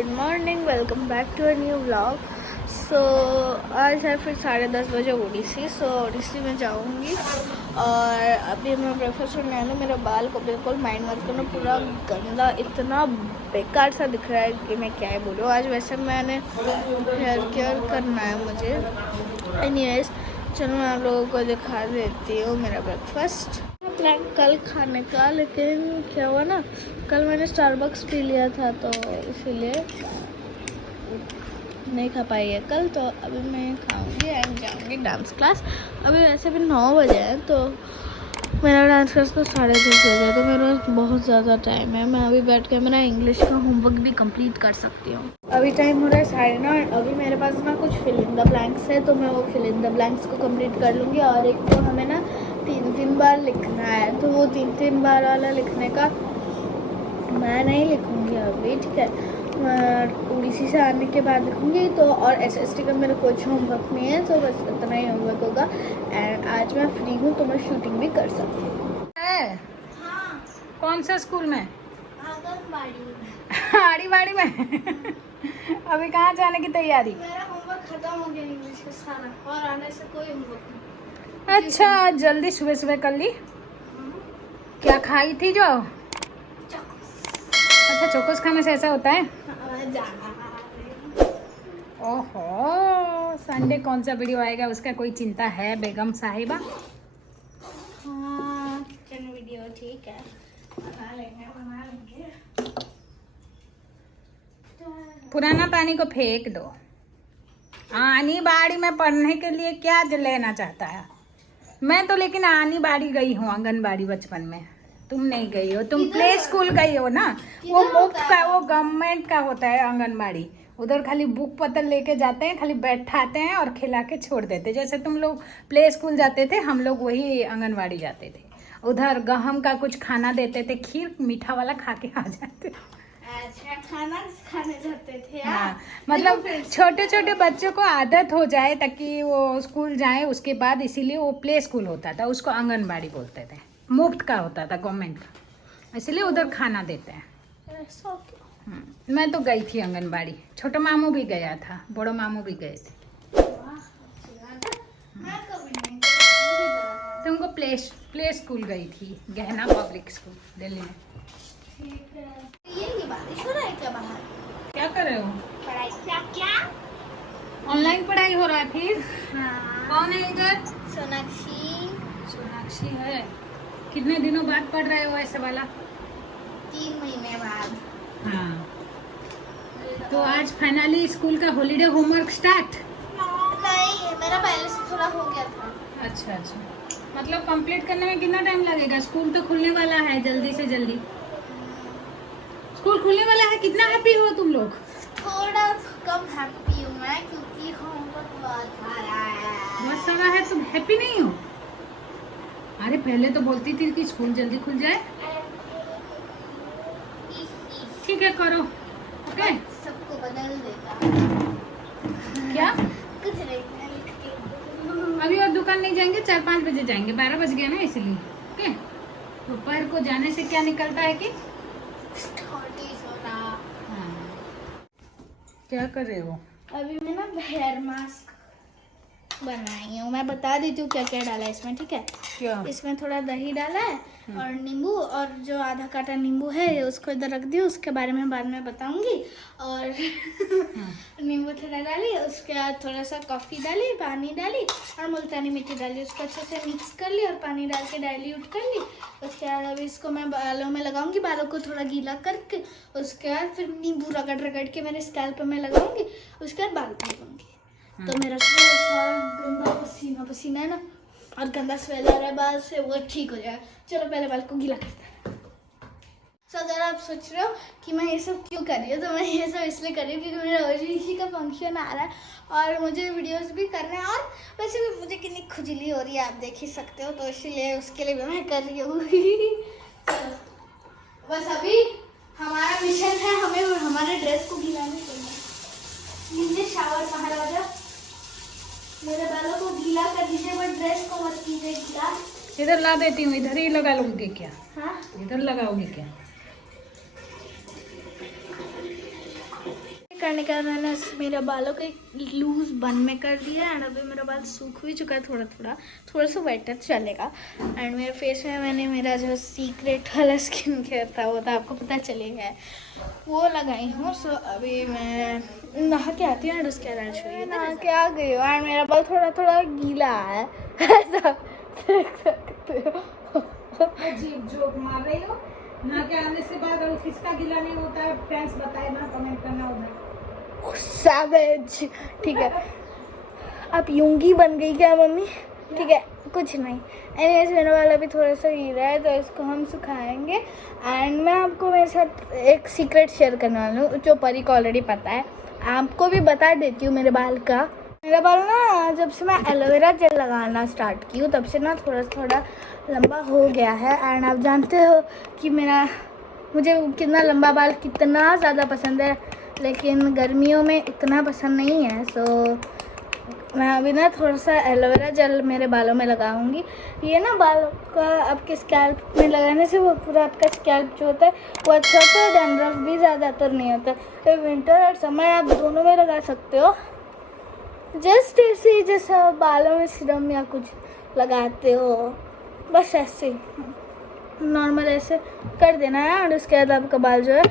Good morning, welcome back to a new vlog. So आज है फिर 10:30 बजे ओडिसी। ओडिसी में जाऊंगी और अभी मैं ब्रेकफास्ट करने आई हूँ। मेरा बाल को बिल्कुल माइंड मत करना, पूरा गंदा, इतना बेकार सा दिख रहा है कि मैं क्या ही बोलूँ। आज वैसे मैंने हेयर केयर करना है मुझे। एनीवेज चलो मैं आप लोगों को दिखा देती हूँ मेरा ब्रेकफास्ट प्लान कल खाने का। लेकिन क्या हुआ ना, कल मैंने स्टारबक्स पी लिया था तो इसीलिए नहीं खा पाई है कल। तो अभी मैं खाऊंगी एंड जाऊंगी डांस क्लास। अभी वैसे भी 9 बजे है तो मेरा डांस क्लास तो 10:30 बजे है, तो मेरे पास बहुत ज़्यादा टाइम है। मैं अभी बैठ के मेरा इंग्लिश का होमवर्क भी कंप्लीट कर सकती हूँ। अभी टाइम हो रहा है 9:30। अभी मेरे पास ना कुछ फिल इन द ब्लैंक्स है तो मैं वो फिल इन द ब्लैंक्स को कंप्लीट कर लूँगी। और एक तो हमें ना 3 बार लिखना है, तो वो 3 बार वाला लिखने का मैं नहीं लिखूँगी अभी, ठीक है। उड़ीसी से आने के बाद लिखूँगी। तो और एसएसटी का मेरा कुछ होमवर्क नहीं है, तो बस इतना ही होमवर्क होगा। एंड आज मैं फ्री हूँ तो मैं शूटिंग भी कर सकती हूँ। हाँ। कौन सा स्कूल में? आंगनबाड़ी में। आड़ीबाड़ी में। अभी कहाँ जाने की तैयारी? मेरा होमवर्क खत्म हो गया इंग्लिश का सारा, और आने से कोई होमवर्क नहीं। अच्छा, जल्दी सुबह सुबह कर ली। क्या खाई थी जो? अच्छा, चोकोस खाने से ऐसा होता है? ओहो, संडे कौन सा वीडियो आएगा उसका कोई चिंता है बेगम साहिबा? हाँ, किचन वीडियो ठीक है, बना लेंगे। पुराना पानी को फेंक दो। आनी बाड़ी में पढ़ने के लिए क्या लेना चाहता है? मैं तो लेकिन आनी बाड़ी गई हूँ, आंगनबाड़ी बचपन में। तुम नहीं गई हो, तुम प्ले स्कूल गई हो ना। वो मुफ्त का, वो गवर्नमेंट का होता है आंगनबाड़ी। उधर खाली बुक पत्र लेके जाते हैं, खाली बैठाते हैं और खिला के छोड़ देते। जैसे तुम लोग प्ले स्कूल जाते थे, हम लोग वही आंगनबाड़ी जाते थे। उधर गहम का कुछ खाना देते थे, खीर मीठा वाला खा के आ जाते। अच्छा, खाना खाने जाते थे। हाँ, मतलब छोटे छोटे बच्चों को आदत हो जाए ताकि वो स्कूल जाए उसके बाद, इसीलिए वो प्ले स्कूल होता था, उसको आंगनबाड़ी बोलते थे। मुफ्त का होता था, गवर्नमेंट का, इसलिए उधर खाना देते हैं। मैं तो गई थी आंगनबाड़ी, छोटा मामू भी गया था, बड़ो मामू भी गए थे। तुमको प्ले स्कूल गई थी, गहना पब्लिक स्कूल दिल्ली में। ये बारिश हो रहा है क्या बाहर? क्या कर रहे हो? पढ़ाई क्या? ऑनलाइन पढ़ाई हो रहा है फिर? हाँ। कौन है इधर? सोनाक्षी। सोनाक्षी है। कितने दिनों बाद पढ़ रहे हो ऐसे वाला? 3 महीने बाद। हाँ, तो आज फाइनली स्कूल का हॉलीडे होमवर्क स्टार्ट? नहीं, मेरा पहले से थोड़ा हो गया था। अच्छा अच्छा, मतलब कंप्लीट करने में कितना टाइम लगेगा? स्कूल तो खुलने वाला है जल्दी से जल्दी। स्कूल खुलने वाला है, कितना हैप्पी हो तुम लोग? थोड़ा कम हैप्पी हूँ मैं, क्योंकि होमवर्क बहुत सारा है। बहुत सारा है, तुम हैप्पी नहीं हो? अरे पहले तो बोलती थी कि स्कूल जल्दी खुल जाए। ठीक है, करो। ओके, सबको बदल देता। क्या? कुछ नहीं, मैं लिखती हूँ। अभी और दुकान नहीं जाएंगे, 4-5 बजे जाएंगे, 12 बज गया ना इसलिए। ओके, दोपहर को जाने से क्या निकलता है कि हाँ। क्या कर रहे हो? अभी मैं ना हेयर मास्क बनाई हूँ। मैं बता देती हूँ क्या क्या डाला है इसमें, ठीक है। क्या? इसमें थोड़ा दही डाला है और नींबू, और जो आधा काटा नींबू है उसको इधर रख दिया, उसके बारे में बाद में बताऊंगी। और नींबू थोड़ा डाली, उसके बाद थोड़ा सा कॉफ़ी डाली, पानी डाली और मुल्तानी मिट्टी डाली, उसको अच्छे से मिक्स कर ली और पानी डाल के डाइल्यूट कर ली। उसके बाद अभी इसको मैं बालों में लगाऊंगी, बालों को थोड़ा गीला करके। उसके बाद फिर नींबू रगड़ रगड़ के मेरे स्कैल्प में लगाऊंगी, उसके बाद बाल काटूंगी। तो मेरा सारा गंदा पसीना पसीना है ना, और गंदा स्मेल आ रहा है बाल से, वो ठीक हो जाएगा। चलो पहले बाल को गीला करते हैं। तो अगर आप सोच रहे हो कि मैं ये सब क्यों कर रही हूँ, तो मैं ये सब इसलिए कर रही हूँ क्योंकि मेरा ओजीसी का फंक्शन आ रहा है और मुझे वीडियोस भी करने हैं। और वैसे भी मुझे कितनी खुजली हो रही है, आप देख ही सकते हो, तो इसीलिए उसके लिए भी मैं कर रही हूँ। बस अभी हमारा मिशन है, हमें हमारे ड्रेस को गीला नहीं करना। लीजिए शावर महाराजा, मेरे बालों को गीला कर दीजिए, बट ड्रेस को मत कीजिए गीला। इधर ला देती हूँ, इधर ही लगा लूंगी क्या? हाँ, इधर लगाओगे क्या? करने के बाद मैंने मेरे बालों को एक लूज बन में कर दिया एंड अभी मेरा बाल सूख भी चुका है थोड़ा सा वेटर चलेगा। एंड मेरे फेस में मैंने मेरा जो सीक्रेट वाला स्किन केयर था वो तो आपको पता चलेगा है, वो लगाई हूँ। सो अभी मैं नहा के आती हूँ एंड उसके बाद छोड़िए नहा के आ गई हूँ एंड मेरा बाल थोड़ा गीला है ऐसा देख सकते हो। अजीब जोक मार रही हो। नहा के आने से बाद और किसका गीला नहीं होता है फ्रेंड्स बताए ना, कमेंट करना उधर। सैवेज। ठीक है, आप यूंगी बन गई क्या मम्मी? ठीक है, कुछ नहीं। एनीवेज मेरा वाला भी थोड़ा सा गीला है तो इसको हम सुखाएंगे एंड मैं आपको मेरे साथ एक सीक्रेट शेयर करने वाली हूँ जो परी को ऑलरेडी पता है, आपको भी बता देती हूँ। मेरे बाल का, मेरा बाल ना जब से मैं एलोवेरा जेल लगाना स्टार्ट की हूँ तब से ना थोड़ा लंबा हो गया है एंड आप जानते हो कि मुझे कितना लंबा बाल कितना ज़्यादा पसंद है, लेकिन गर्मियों में इतना पसंद नहीं है। सो मैं अभी ना थोड़ा सा एलोवेरा जेल मेरे बालों में लगाऊंगी। ये ना बालों का आपके स्कैल्प में लगाने से वो पूरा आपका स्कैल्प जो होता है वो अच्छा होता है, डैंड्रफ भी ज़्यादातर नहीं होता। तो विंटर और समर आप दोनों में लगा सकते हो, जस्ट ऐसे ही जैसा बालों में सीरम या कुछ लगाते हो, बस ऐसे नॉर्मल ऐसे कर देना है और उसके बाद आपका बाल जो है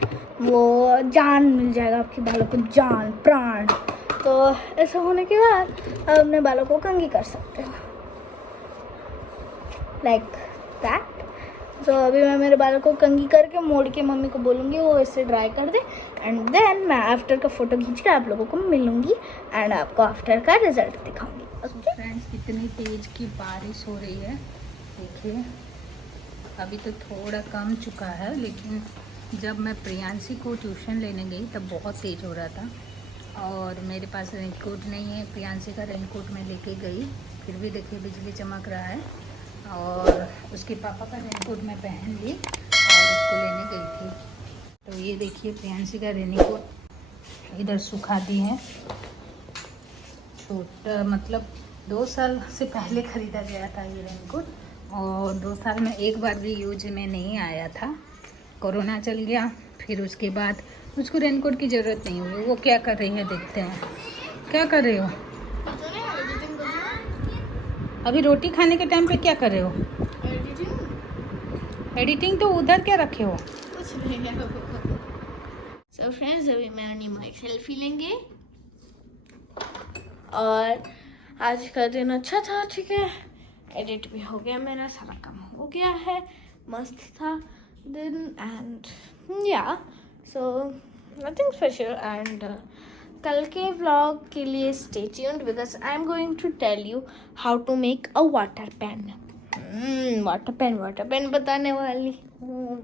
वो जान मिल जाएगा, आपके बालों को जान प्राण। तो ऐसा होने के बाद आप अपने बालों को कंघी कर सकते हो लाइक दैट। तो अभी मैं मेरे बालों को कंघी करके मोड़ के मम्मी को बोलूँगी वो इससे ड्राई कर दे एंड देन मैं आफ्टर का फ़ोटो खींच के आप लोगों को मिलूँगी एंड आपको आफ्टर का रिजल्ट दिखाऊंगी। ओके फ्रेंड्स, कितनी तेज की बारिश हो रही है देखिए। अभी तो थोड़ा कम चुका है, लेकिन जब मैं प्रियांशी को ट्यूशन लेने गई तब बहुत तेज़ हो रहा था और मेरे पास रेनकोट नहीं है। प्रियांशी का रेनकोट मैं लेके गई, फिर भी देखिए बिजली चमक रहा है और उसके पापा का रेनकोट मैं पहन ली और उसको लेने गई थी। तो ये देखिए प्रियांशी का रेनकोट इधर सुखा दी है। छोटा मतलब 2 साल से पहले ख़रीदा गया था ये रेनकोट और 2 साल में एक बार भी यूज में नहीं आया था। कोरोना चल गया, फिर उसके बाद उसको रेनकोट की ज़रूरत नहीं हुई। वो क्या कर रही है देखते हैं। क्या कर रहे हो अभी? रोटी खाने के टाइम पे क्या कर रहे हो? एडिटिंग तो उधर क्या रखे हो? कुछ नहीं है। सो फ्रेंड्स, अभी मैं और नीमा एक सेल्फी लेंगे और आज का दिन अच्छा था। ठीक है, एडिट भी हो गया, मेरा सारा काम हो गया है, मस्त था दिन एंड या सो नथिंग स्पेशल। एंड कल के व्लॉग के लिए stay tuned because I am going to tell you how to make a water pen. Water pen बताने वाली हूँ,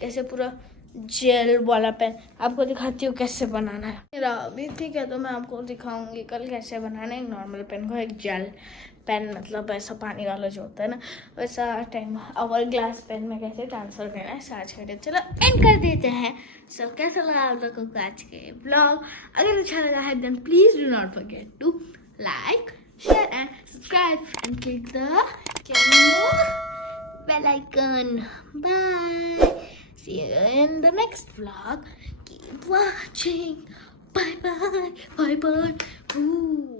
कैसे पूरा जेल वाला पेन आपको दिखाती हूँ कैसे बनाना है मेरा अभी। ठीक है, तो मैं आपको दिखाऊंगी कल कैसे बनाना है एक नॉर्मल पेन को एक जेल पेन, मतलब ऐसा पानी वाला जो होता है ना वैसा टाइम आवर ग्लास पेन में कैसे ट्रांसफर करना है। आज का डे चलो एंड कर देते हैं। सो कैसा लगा आप लोगों को आज के ब्लॉग? अगर अच्छा लगा है then please do not forget to like share and subscribe and click the bell icon. Bye, see you in the next vlog. Keep watching. Bye bye. Bye bye. Ooh.